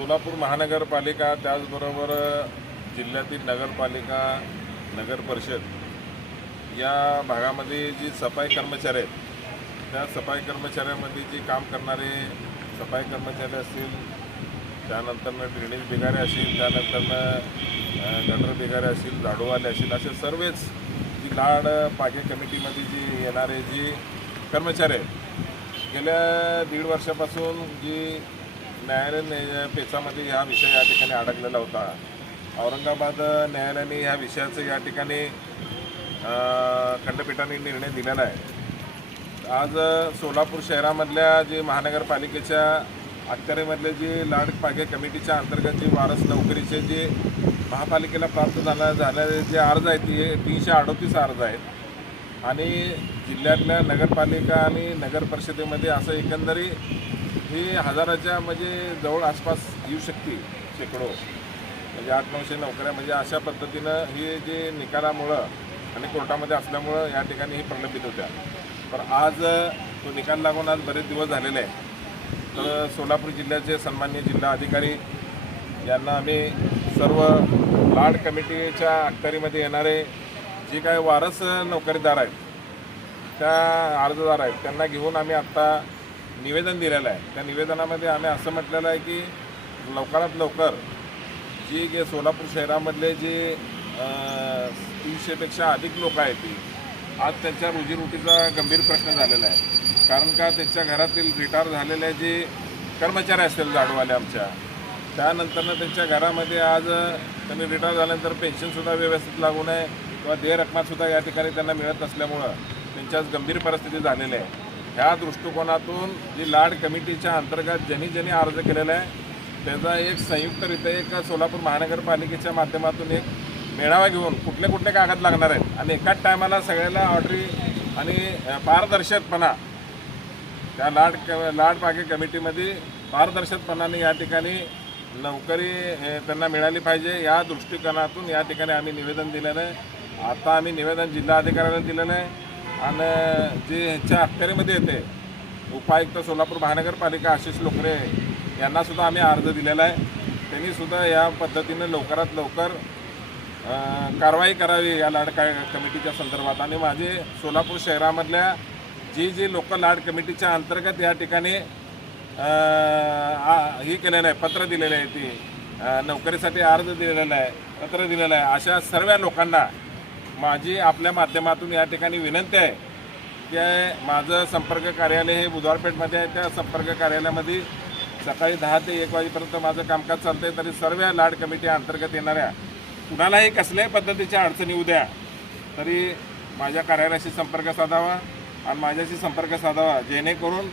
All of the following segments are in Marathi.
सोलापूर महानगरपालिका त्याचबरोबर जिल्ह्यातील नगरपालिका नगर परिषद या भागामध्ये जी सफाई कर्मचारी आहेत त्या सफाई कर्मचाऱ्यामध्ये जी काम करणारे सफाई कर्मचारी असतील त्यानंतरनं ड्रेनेज बिगारे असतील त्यानंतरनं गटर बिगारे असतील झाडूवाले असतील असे सर्वच जी लाड पागे कमिटीमध्ये जी येणारे जी कर्मचारी आहेत गेल्या दीड वर्षापासून जी न्यायालय पेचामध्ये हा विषय या ठिकाणी अडकलेला होता. औरंगाबाद न्यायालयाने ह्या विषयाचं या ठिकाणी खंडपीठाने निर्णय दिलेला आहे. आज सोलापूर शहरामधल्या जे महानगरपालिकेच्या अखत्यारीमधले जे लाड पागे कमिटीच्या अंतर्गत जे वारस नोकरीचे जे महापालिकेला प्राप्त झाला झालेले जे अर्ज आहेत ते तीनशे अडोतीस अर्ज आहेत. आणि जिल्ह्यातल्या नगरपालिका आणि नगर परिषदेमध्ये असं एकंदरीत हे हजाराच्या म्हणजे जवळ आसपास येऊ शकते शेकडो. म्हणजे आठ नऊशे नोकऱ्या म्हणजे अशा पद्धतीनं हे जे निकालामुळं आणि कोर्टामध्ये असल्यामुळं या ठिकाणी ही प्रलंबित होत्या. पण आज तो निकाल लागून आज बरेच दिवस झालेले आहे तर सोलापूर जिल्ह्याचे सन्मान्य जिल्हा अधिकारी यांना आम्ही सर्व लाड कमिटीच्या अखत्यारीमध्ये येणारे जे काही वारस नोकरीदार आहेत त्या अर्जदार आहेत त्यांना घेऊन आम्ही आत्ता निवेदन दिलेलं आहे. त्या निवेदनामध्ये आम्ही असं म्हटलेलं आहे की लवकरात लवकर जी गे सोलापूर शहरामधले जे तीनशेपेक्षा अधिक लोक आहेत ती आज त्यांच्या रोजीरोटीचा गंभीर प्रश्न झालेला आहे. कारण का त्यांच्या घरातील रिटायर झालेल्या जे कर्मचारी असतील झाडूवाले आमच्या त्यानंतरनं त्यांच्या घरामध्ये आज त्यांनी रिटायर झाल्यानंतर पेन्शनसुद्धा व्यवस्थित लागू नये किंवा देय रकमासुद्धा या ठिकाणी त्यांना मिळत नसल्यामुळं त्यांच्या आज गंभीर परिस्थिती झालेली आहे. ह्या दृष्टिकोनातून जी लाड कमिटीच्या अंतर्गत ज्यांनी ज्यांनी अर्ज केलेला आहे त्याचा एक संयुक्तरित्या एक सोलापूर महानगरपालिकेच्या माध्यमातून एक मेळावा घेऊन कुठले कुठले कागद लागणार आहेत आणि एकाच टायमाला सगळ्याला ऑर्डरी आणि पारदर्शकपणा त्या लाड क लाड पागे कमिटीमध्ये पारदर्शकपणाने या ठिकाणी नोकरी त्यांना मिळाली पाहिजे. या दृष्टिकोनातून या ठिकाणी आम्ही निवेदन दिलेलं आहे. आता आम्ही निवेदन जिल्हाधिकाऱ्यांना दिलेलं आहे. आणि जे ह्यांच्या अखत्यारीमध्ये येते उपायुक्त सोलापूर महानगरपालिका आशिष लोकरे यांनासुद्धा आम्ही अर्ज दिलेला आहे. त्यांनीसुद्धा या पद्धतीने लवकरात लवकर कारवाई करावी या लाड का कमिटीच्या संदर्भात. आणि माझे सोलापूर शहरामधल्या जी जी लोक लाड कमिटीच्या अंतर्गत या ठिकाणी आ- हे केलेलं आहे पत्र दिलेलं आहे ती नोकरीसाठी अर्ज दिलेला आहे पत्र दिलेलं आहे. अशा सर्व लोकांना माझी आपल्या माध्यमातून या ठिकाणी विनंती आहे की माझं संपर्क कार्यालय हे बुधवारपेठमध्ये आहे. त्या संपर्क कार्यालयामध्ये सकाळी दहा ते एक वाजेपर्यंत माझं कामकाज चालतं आहे तरी सर्व लाड कमिटी अंतर्गत येणाऱ्या कुणालाही कसल्याही पद्धतीच्या अडचणी उद्या तरी माझ्या कार्यालयाशी संपर्क साधावा आणि माझ्याशी संपर्क साधावा. जेणेकरून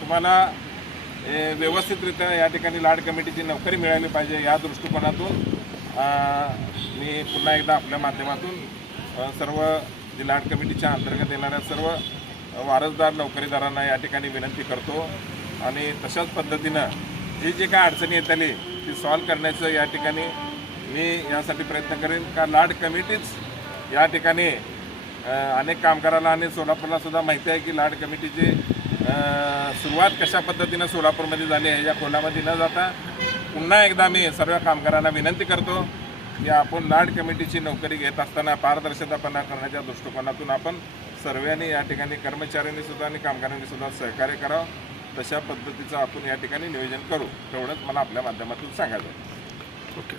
तुम्हाला ए, व्यवस्थितरित्या या ठिकाणी लाड कमिटीची नोकरी मिळाली पाहिजे या दृष्टिकोनातून. मी पुन्हा एकदा आपल्या माध्यमातून सर्व जी लाड कमिटीच्या अंतर्गत येणाऱ्या सर्व वारसदार नोकरीदारांना या ठिकाणी विनंती करतो. आणि तशाच पद्धतीनं जी जी काय अडचणी येत आली ती सॉल्व करण्याचं या ठिकाणी मी यासाठी प्रयत्न करेन. का लाड कमिटीच या ठिकाणी अनेक कामगाराला आणि सोलापूरला सुद्धा माहिती आहे की लाड कमिटीची सुरुवात कशा पद्धतीनं सोलापूरमध्ये झाली आहे या खोलामध्ये न जाता पुन्हा एकदा मी सर्व कामगारांना विनंती करतो की आपण लाड कमिटीची नोकरी घेत असताना पारदर्शकतापणा करण्याच्या दृष्टिकोनातून आपण सर्वांनी या ठिकाणी कर्मचाऱ्यांनी सुद्धा आणि कामगारांनी सुद्धा सहकार्य करावं. तशा पद्धतीचं आपण या ठिकाणी नियोजन करू. तेवढंच मला आपल्या माध्यमातून सांगायचं ओके.